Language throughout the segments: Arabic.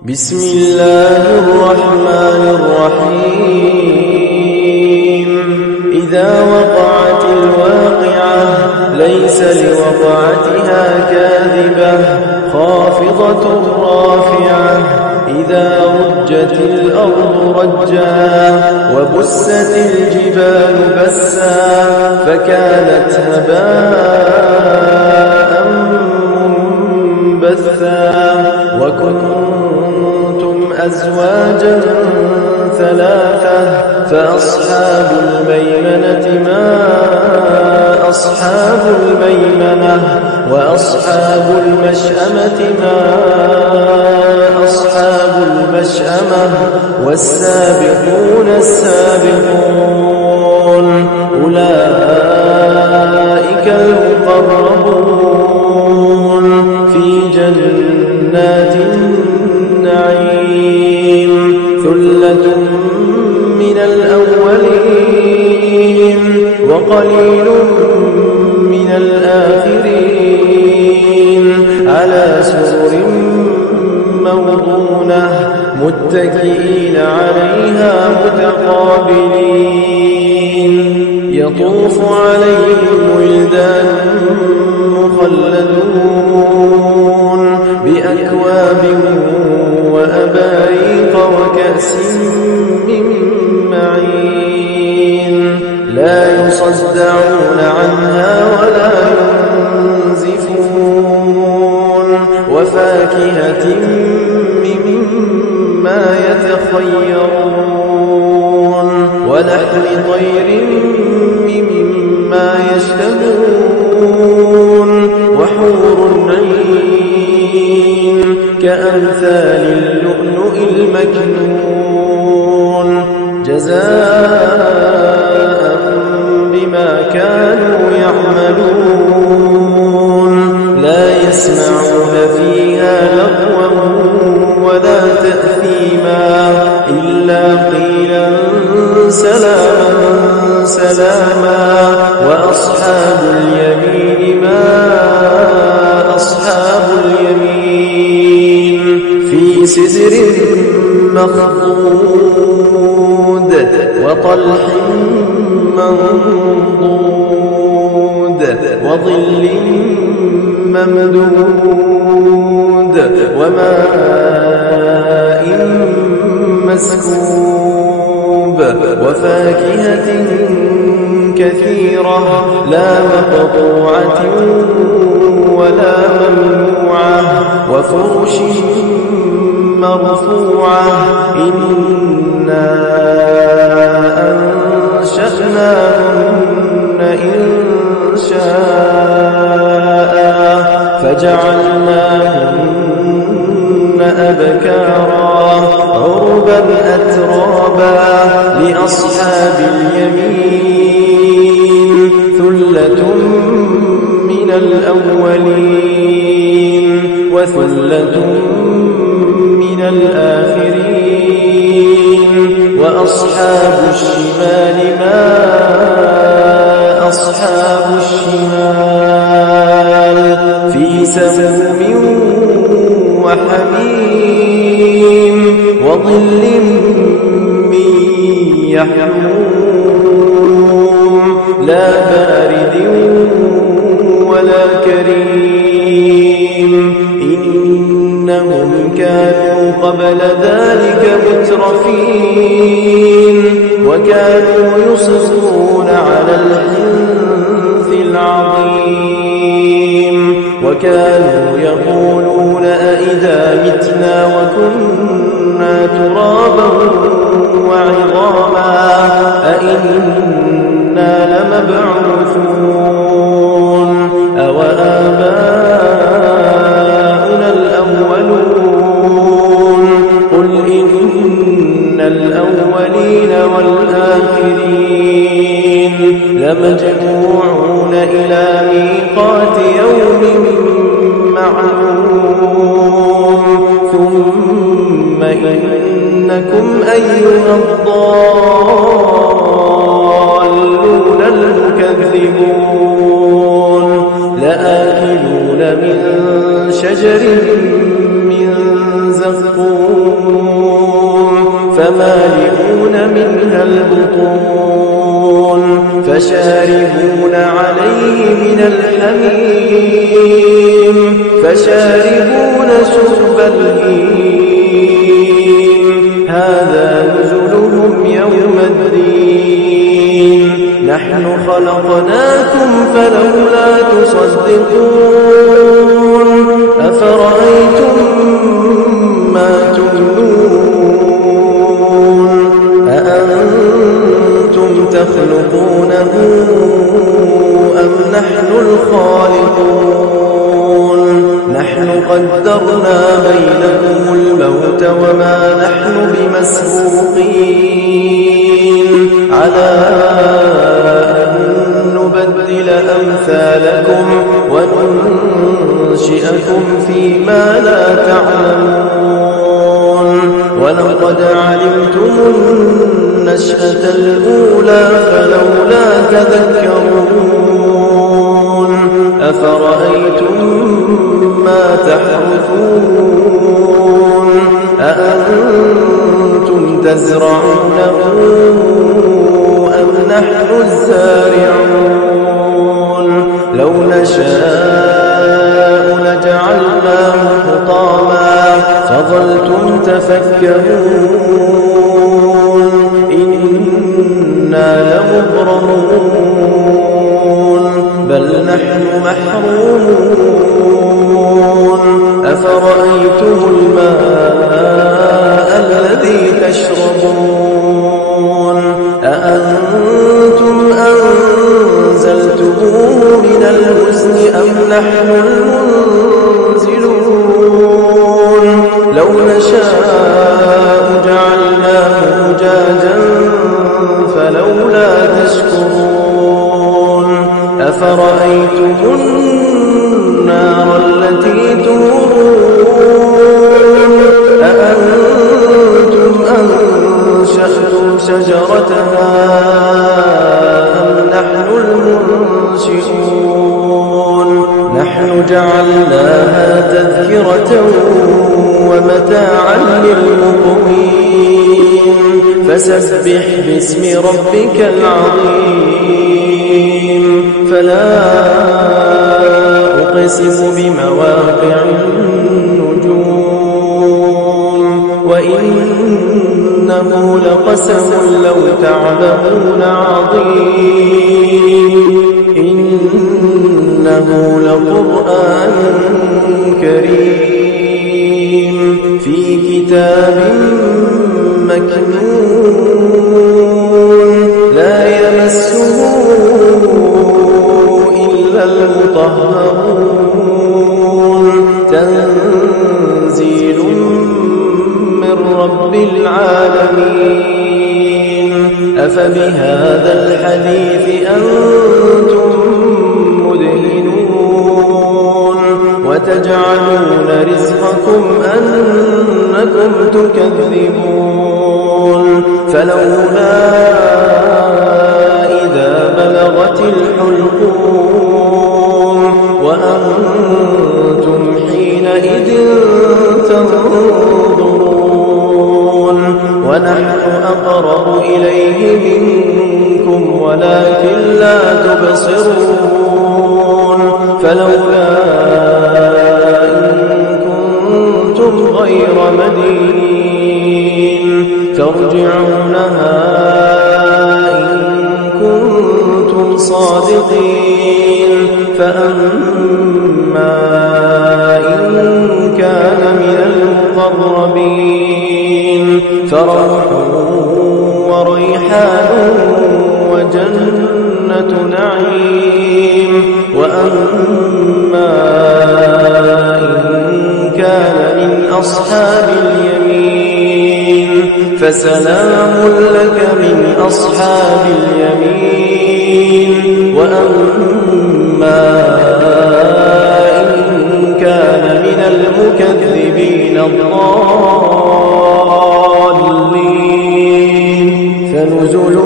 بسم الله الرحمن الرحيم إذا وقعت الواقعة ليس لوقعتها كاذبة خافضة رافعة إذا رجت الأرض رجا وبست الجبال بسا فكانت هباء منبثا وكنتم أزواجا ثلاثة فأصحاب الميمنة ما أصحاب الميمنة وأصحاب المشأمة ما أصحاب المشأمة والسابقون السابقون أولئك المقربون في جنات النعيم ثلة من الأولين وقليل من الآخرين على سرر موضونة متكئين عليها متقابلين يطوف عليهم ولدان مخلدون بأكواب وأباريق وكأس من معين لا يصدعون عنها ولا ينزفون وفاكهة مما يتخيرون ولحم طير مما يشتهون وحور عين كأمثال اللؤلؤ المكنون جزاء بما كانوا يعملون لا يسمعون فيها لغوا ولا تأثيما إلا قيلا سلاما سلاما وأصحاب اليمين ما أصحاب اليمين في سدر مخضود وطلح منضود وظل ممدود وماء مسكوب وفاكهة كثيرة لا مقطوعة ولا ممنوعة وفرش مرفوعة إنا أنشأناهن إنشاء فجعلناهن أبكارا عربا أترابا لأصحاب اليمين ثلة من الأولين وثلة من الآخرين وأصحاب الشمال ما أصحاب الشمال في سموم وحميم وظل من يحموم لا بارد ولا كريم إنهم كانوا قبل ذلك مترفين وكانوا يصرون على الحنث العظيم وكانوا يقولون أئذا متنا وكنا ترابا وعظاما أئنا لمبعوثون أوآباؤنا الأولون قل إن الأولين والآخرين لمجموعون إلى ميقات يوم معلوم ثم إنكم أيها الضالون المكذبون لآكلون من شجر من زقوم فمالئون منها البطون فشاربون عليه من الحميم فشاربون شرب الهيم هذا نزلهم يوم الدين نحن خلقناكم فلولا تصدقون أفرأيتم ما تمنون أأنتم تخلقونه أم نحن الخالقون نحن قدرنا بينكم الموت وما نحن بمسبوقين على أن نبدل أمثالكم وننشئكم فيما لا تعلمون ولقد علمتم النشأة الأولى فلولا تذكرون أفرأيتم ما تحرثون أأنتم تزرعونه أم نحن الزارعون لو نشاء لجعلناه حطاما فظلتم تفكرون إنا لمغرمون بل نحن محرومون أفرأيتم الماء الذي تشربون أأنتم أنزلتموه من المزن أم نحن المنزلون لو نشاء جعلناه أجاجا فلولا تشكرون أفرأيتم النار التي تورون أأنتم أنشأتم شجرتها أم نحن المنشئون نحن جعلناها تذكرة ومتاعا للمقوين فسبح باسم ربك العظيم فلا أقسم بمواقع النجوم وإنه لقسم لو تعلمون عظيم إنه لقرآن كريم في كتاب مكنون لا يمسه إلا المطهرون تنزيل من رب العالمين أفبهذا الحديث أنتم مدهنون وتجعلون رزقكم أنكم تكذبون فلولا إذا بلغت الحلقوم وأنتم حينئذ تنظرون ونحن أقرب إليه منكم ولكن لا تبصرون فلولا إن كنتم غير مدينين ترجعونها إن كنتم صادقين فأما إن كان من المقربين فروح وريحان وجنة نعيم وأما إن كان من أصحاب اليمين فسلام لك من أصحاب اليمين وأما إن كان من المكذبين الضالين فنزل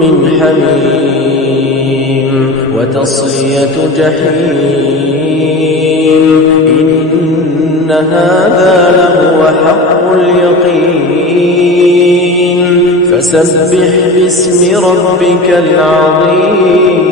من حميم وتصلية جحيم إن هذا لهو حق اليقين فسبح باسم ربك العظيم